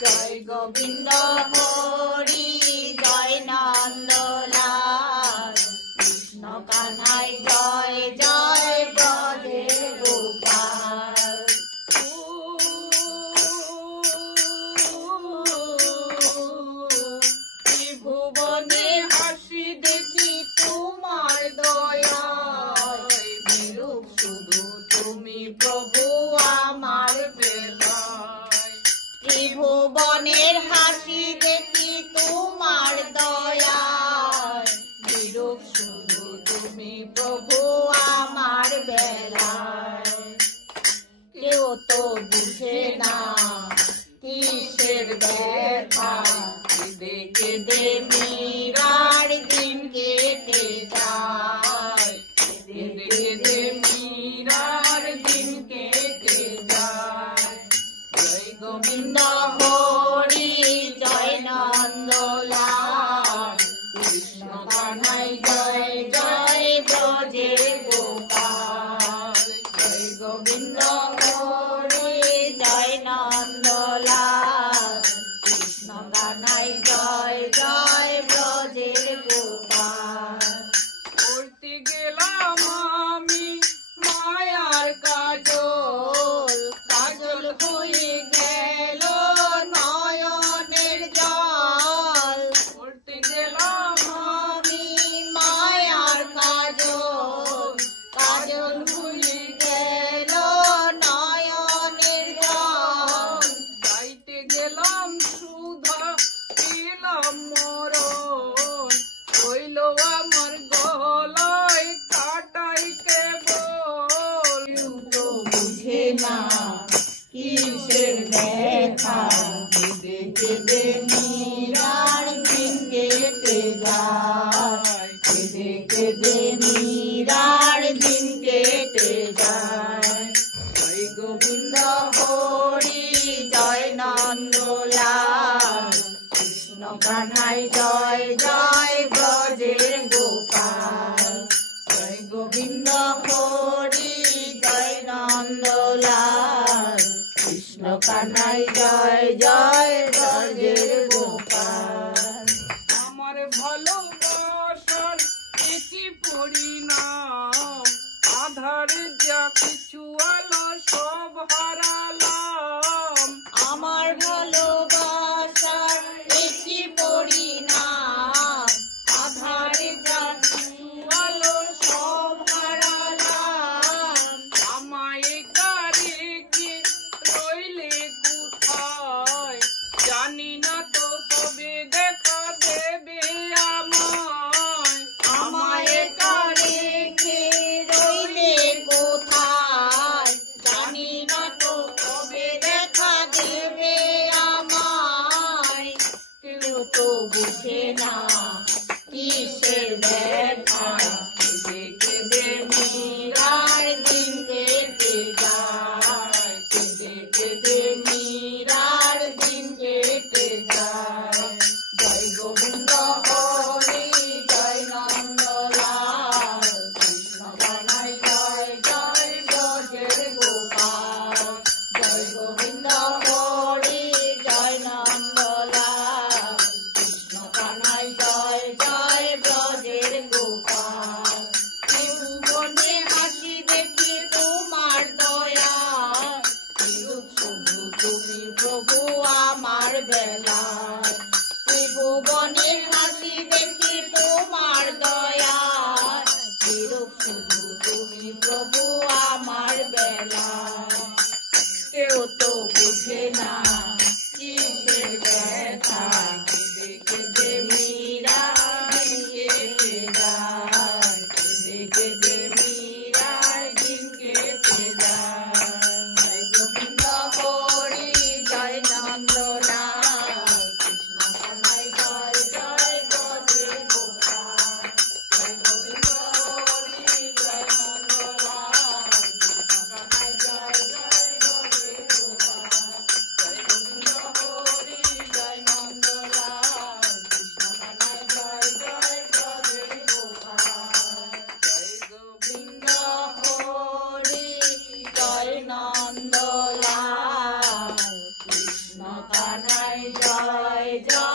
জয় গোবিন্দ হরি জয় নন্দলাল কৃষ্ণ কানাই জয় জয় ব্রজের গোপাল ত্রিভুবনে হাসি দেখি তোমার দয়া বিরূপ শুধু তুমি প্রভু আমার বেলায় ত্রিভুবনের হাসি দেখি তোমার দয়া বিরূপ শুধু তুমি প্রভু আমার বেলায় কেউ তো বুঝে না কিসের ব্যথা কেঁদে কেঁদে মীরার দিন কেটে যায় কেঁদে কেঁদে মীরার দিন কেটে যায় জয় গোবিন্দ হরি জয় নন্দলাল কৃষ্ণ কানাই জয় জয় ব্রজের গোপাল জয় গোবিন্দ হরি জয় নন্দলাল কৃষ্ণ কানাই জয় জয় ব্রজের গোপাল করতে গেলাম আমি মায়ার কাজল কাজল হয়ে গেল নয়নের জল করতে গেলাম আমি মায়ার কাজল কাজল হয়ে গেল নয়নের জল গাইতে গেলাম সুধা পেলাম মরণ হইল আমার গলায় কাটাই কেবল কেউ তো বুঝে না কিসের ব্যথা কেঁদে কেঁদে মীরার দিন কেটে যায় কেঁদে কেঁদে মীরার দিন কেটে যায় জয় গোবিন্দ হরি জয় নন্দলাল কৃষ্ণ কানাই জয় জয় ব্রজের গোপাল জয় গোবিন্দ হরি জয় নন্দলাল কৃষ্ণ কানাই জয় জয় ব্রজের গোপাল আমার ভালোবাসার একই পরিণাম আধারে যা কিছু আলো সব হারালাম আমার ভালোবাসার একই পরিণাম আধারে যা কিছু আলো সব হারালাম আমায় রেখে রইলে কোথায় জানি না তো কবে দেখা দেবে আমায় আমায় রেখে রইলে কোথায় জানি না তো কবে দেখা দেবে আমায় কেউ তো বুঝে না কিসের ব্যথা কেঁদে কেঁদে মীরার দিন কেটে যায় কেঁদে কেঁদে মীরার দিন কেটে যায় জয় গোবিন্দ হরি জয় নন্দলাল কৃষ্ণ কানাই জয় জয় ব্রজের গোপাল জয় গোবিন্দ হরি জয় নন্দলাল কৃষ্ণ কানাই জয় জয় ব্রজের গোপাল ত্রিভুবনে হাসি দেখি তোমার দয়া বিরূপ শুধু তুমি প্রভু আমার বেলায় ত্রিভুবনের হাসি দেখি তোমার দয়া বিরূপ শুধু তুমি প্রভু আমার বেলায় কেউ তো বুঝে না কিসের ব্যথা কেঁদে কেঁদে মীরা দিন কেটে যায় কেঁদে কেঁদে মীরা দিন কেটে যায় জয় গোবিন্দ হরি জয় নন্দলাল কৃষ্ণ কানাই জয় জয় ব্রজের গোপাল জয় গোবিন্দ হরি জয় নন্দলাল কৃষ্ণ কানাই জয় জয় ব্রজের গোপাল জয় গোবিন্দ হরি জয় নন্দলাল কৃষ্ণ কানাই জয় জয় ব্রজের গোপাল জয় গোবিন্দ হরি জয় নন্দলাল কৃষ্ণ কানাই কানাই জয় জয়